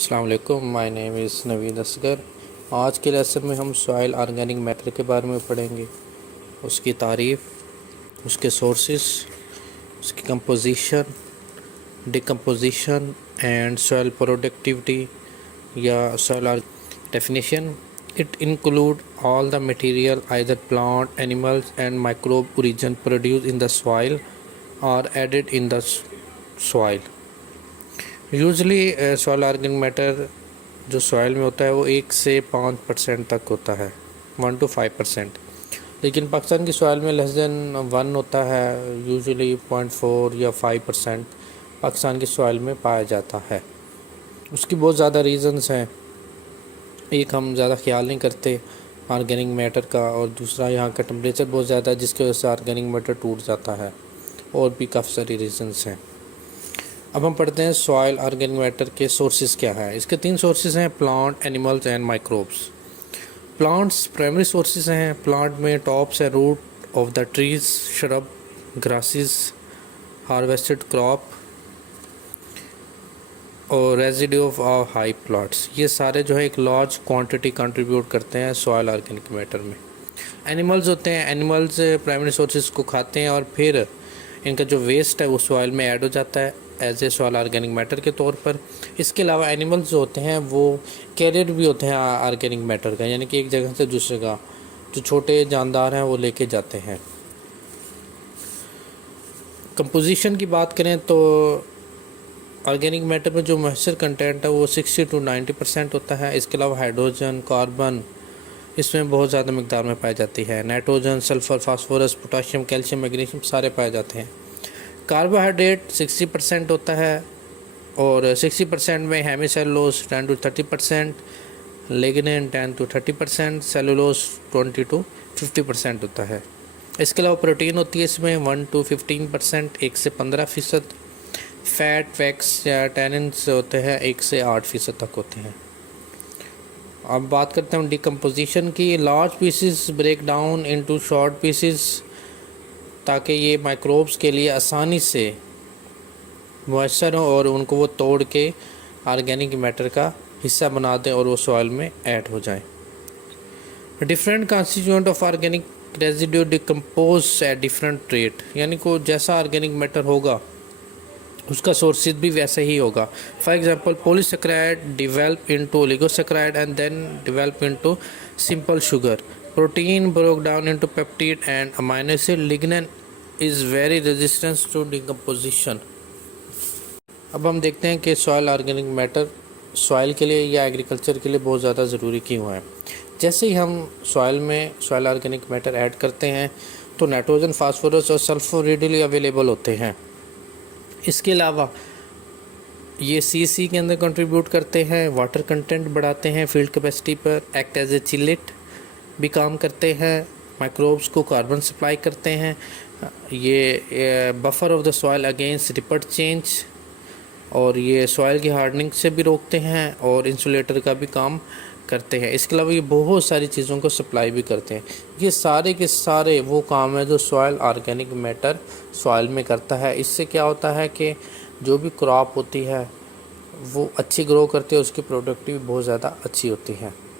अस्सलाम वालेकुम, my name is Naveed Asghar. आज के लेसन में हम सॉइल ऑर्गेनिक मैटर के बारे में पढ़ेंगे, उसकी तारीफ़, उसके सोर्सेस, उसकी composition, decomposition and soil productivity या soil definition. It include all the material either plant, animals and microbe origin produce in the soil और added in the soil. Usually soil organic matter जो soil में होता है वो 1 से 5% तक होता है, 1 to 5%। लेकिन पाकिस्तान की सॉइल में लेस देन 1 होता है, यूजुअली 0.4 या 5% पाकिस्तान की सॉइल में पाया जाता है। उसकी बहुत ज़्यादा रीज़न्स हैं। एक, हम ज़्यादा ख्याल नहीं करते ऑर्गेनिक मैटर का, और दूसरा यहाँ का टेम्परेचर बहुत ज़्यादा है जिसकी वजह से ऑर्गेनिक मैटर टूट जाता है। और भी काफ़ी सारी रीज़न्स हैं। अब हम पढ़ते हैं सॉइल ऑर्गेनिक मैटर के सोर्सेज क्या है। इसके 3 सोर्सेज हैं, plant, animals and microbes. Plants primary sources हैं। प्लांट में tops and root of the trees, shrub, grasses, harvested crop और रेजिड्यू ऑफ हाई प्लॉट्स, ये सारे जो है एक लार्ज क्वांटिटी कंट्रीब्यूट करते हैं सॉइल ऑर्गेनिक मैटर में। एनिमल्स होते हैं, एनिमल्स प्राइमरी सोर्सेज को खाते हैं और फिर इनका जो वेस्ट है वो सॉइल में ऐड हो जाता है as a soil organic matter के तौर पर। इसके अलावा एनिमल्स जो होते हैं वो कैरियर भी होते हैं ऑर्गेनिक मैटर का, यानी कि एक जगह से दूसरी जगह जो छोटे जानदार हैं वो लेके जाते हैं। कंपोजिशन की बात करें तो ऑर्गेनिक मैटर में जो मॉइस्चर कंटेंट है वो 60 to 90% होता है। इसके अलावा हाइड्रोजन, कार्बन इसमें बहुत ज़्यादा मकदार में पाई जाती है। Nitrogen, sulphur, phosphorus, potassium, calcium, magnesium सारे पाए जाते हैं। कार्बोहाइड्रेट 60% होता है और 60% में hemicellulose 10 to 30%, lignin 10 to 30%, cellulose 20 to 50% होता है। इसके अलावा प्रोटीन होती है इसमें 1 to 15%, 1 से 15%। फैट, वैक्स या टैनिन्स होते हैं 1 से 8% तक होते हैं। अब बात करते हैं डिकम्पोजिशन की। Large pieces break down into short pieces ताकि ये माइक्रोब्स के लिए आसानी से मॉइस्चर हो और उनको वो तोड़ के ऑर्गेनिक मैटर का हिस्सा बना दें और वो सॉइल में ऐड हो जाए। Different constituent of organic residue decompose at different rate, यानी को जैसा ऑर्गेनिक मैटर होगा उसका सोर्सेज भी वैसे ही होगा। For example, polysaccharide develop into oligosaccharide and then develop into simple sugar. Protein broke down into peptide and amino acid. Lignin is very resistance to decomposition. अब हम देखते हैं कि सॉइल ऑर्गेनिक मैटर सॉइल के लिए या एग्रीकल्चर के लिए बहुत ज़्यादा ज़रूरी क्यों है। जैसे ही हम सॉइल में सॉइल ऑर्गेनिक मैटर ऐड करते हैं तो नाइट्रोजन, फास्फोरस और सल्फर रेडिली अवेलेबल होते हैं। इसके अलावा ये सी के अंदर कंट्रीब्यूट करते हैं, वाटर कंटेंट बढ़ाते हैं, फील्ड कैपेसिटी पर एक्ट एज ए चिलेट भी काम करते हैं, माइक्रोब्स को कार्बन सप्लाई करते हैं, ये buffer of the soil against report change, और ये सॉइल की हार्डनिंग से भी रोकते हैं और इंसुलेटर का भी काम करते हैं। इसके अलावा ये बहुत सारी चीज़ों को सप्लाई भी करते हैं। ये सारे के सारे वो काम है जो सॉइल ऑर्गेनिक मैटर सॉइल में करता है। इससे क्या होता है कि जो भी क्रॉप होती है वो अच्छी ग्रो करती है, उसकी प्रोडक्टिविटी बहुत ज़्यादा अच्छी होती है।